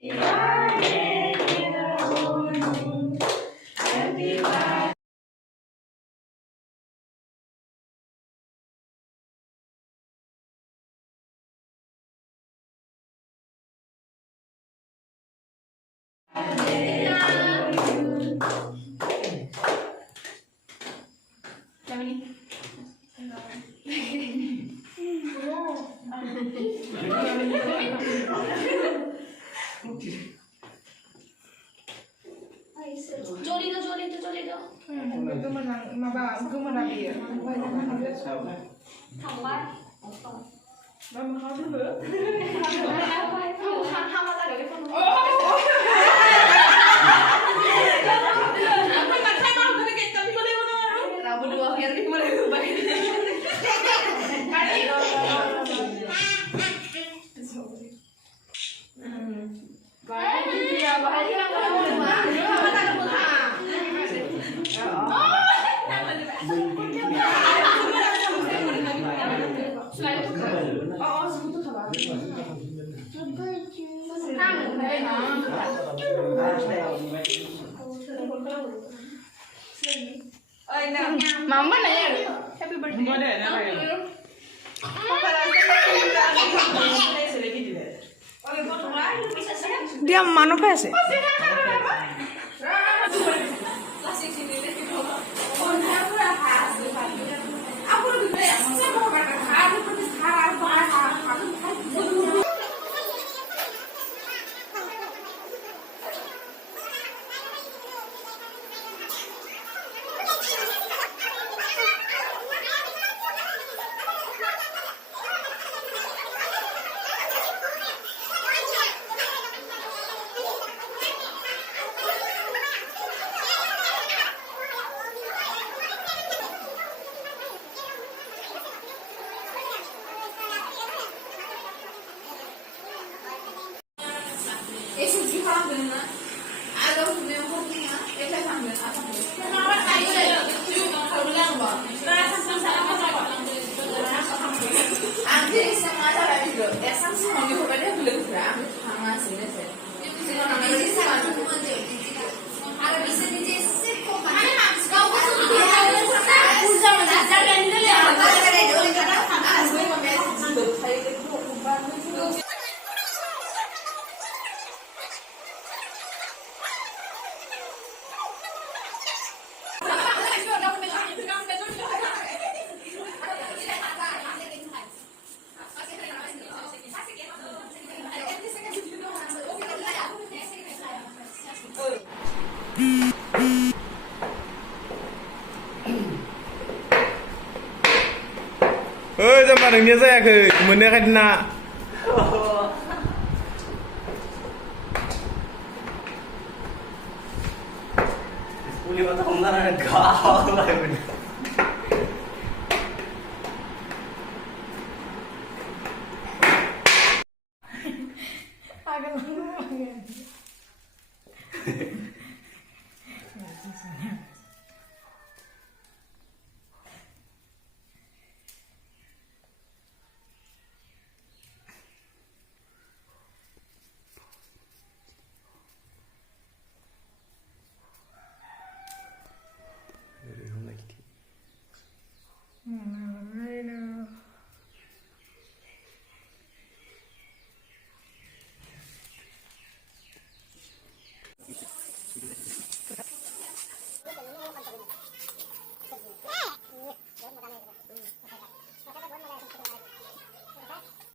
birthday, dear Bonu. Happy birthday. Gemenang, gemenang dia. Kamar. Mama kau dulu. Hama lagi kan. Aku tak tahu mana kita kami boleh mana. Rabu dua hari boleh baik. Kali. Baik dia, baik dia kalau rumah. Apa tak rumah? Mama nanya, happy birthday. Dia mana pese? Zaman ini saya ke mana kena? Sepuluh mata orang nak kau lah ini. Agak lama.